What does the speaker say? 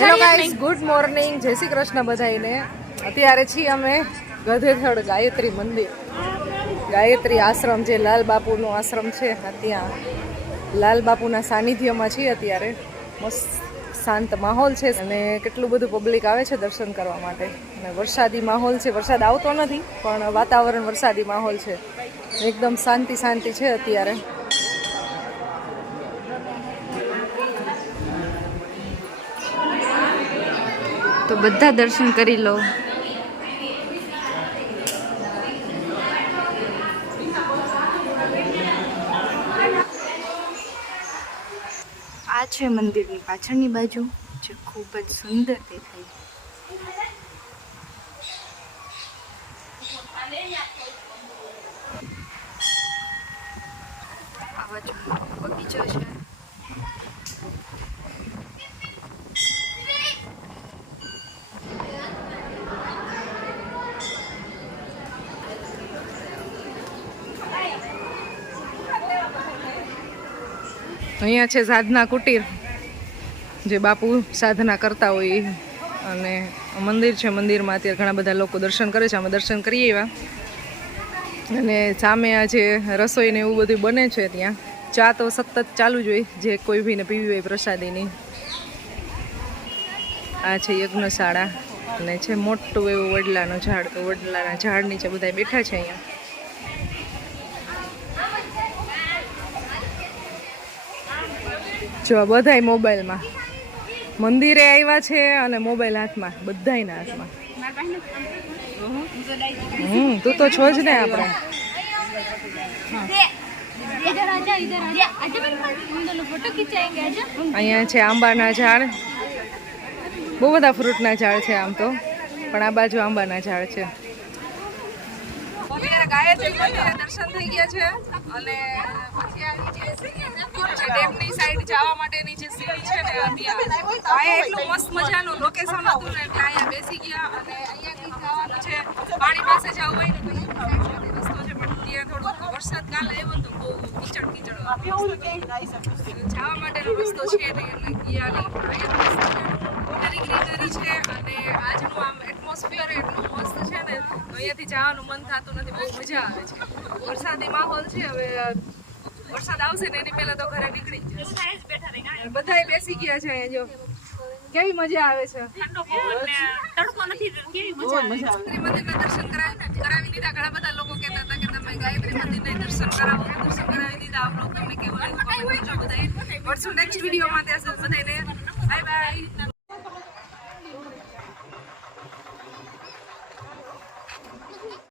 Hello guys good morning જય શ્રી કૃષ્ણ બધાઈને અત્યારે છીએ અમે ગધેથળ ગાયત્રી મંદિર. ગાયત્રી આશ્રમ જે લાલ બાપુનો આશ્રમ છે. ત્યાં લાલ બાપુના સાનિધ્યમાં છીએ અત્યારે. મસ્ત શાંત માહોલ છે અને કેટલું બધું પબ્લિક આવે છે દર્શન કરવા માટે. અને વરસાદી માહોલ છે. વરસાદ આવતો નથી પણ વાતાવરણ વરસાદી માહોલ છે. એકદમ શાંતિ શાંતિ છે અત્યારે. તો બધા દર્શન કરી લો. આ છે મંદિરની પાછળની બાજુ, જે ખૂબ જ સુંદર દેખાય આવા બગીચો છે. અહીંયા છે સાધના કુટીર, જે બાપુ સાધના કરતા હોય. અને મંદિર છે, મંદિરમાં અત્યારે ઘણા બધા લોકો દર્શન કરે છે. અમે દર્શન કરીએ એવા અને સામે આ જે રસોઈ ને એવું બધું બને છે ત્યાં. ચા તો સતત ચાલુ જ હોય, જે કોઈ ભીને પીવી હોય પ્રસાદીની. આ છે યજ્ઞશાળા. અને છે મોટું એવું વડલાનો ઝાડ. તો વડલાના ઝાડ નીચે બધા બેઠા છે અહીંયા. જો બધાય મોબાઈલમાં. મંદિરે આવ્યા છે અને મોબાઈલ હાથમાં, બધાયના હાથમાં. હમ, તું તો છો જ ને આપણે. અહીંયા છે આંબાના ઝાડ. બહુ બધા ફ્રૂટના ઝાડ છે આમ તો. પણ આ બાજુ આંબાના ઝાડ છે. ગાયત્રી મંદિરે દર્શન થઈ ગયા છે અને પછી આવી જે છે ડેમની સાઈડ જવા માટેની જે સીડી છે ને ત્યાં. અહીંયા એટલું મસ્ત મજાનું લોકેશન હતું ને એટલે અહીંયા બેસી ગયા અને અહીંયાથી જવાનું છે. પાણી પાસે જવું હોય ને રસ્તો છે, પણ ત્યાં થોડુંક વરસાદ કાલે આવ્યો ને તો બહુ કીચડ કીચડ. જવા માટેનો રસ્તો છે એટલે ગયા નહીં. અહીંયાથી જવાનું મન થતું નથી બહુ મજા આવે છે. વરસાદી માહોલ છે હવે વરસાદ આવશે ને એની પહેલા તો ઘરે નીકળી જશે. બધા બેસી ગયા છે અહીંયા જો. કેવી મજા આવે છે. ગાયત્રી મંદિરના દર્શન કરાવી કરાવી દીધા. ઘણા બધા લોકો કહેતા હતા કે તમે ગાયત્રી મંદિરના દર્શન કરાવો દર્શન કરાવી દીધા. આ vlog તમને કેવું લાગ્યું બધા મળશું નેક્સ્ટ વિડીયોમાં ત્યાં સુધી બધાને બાય બાય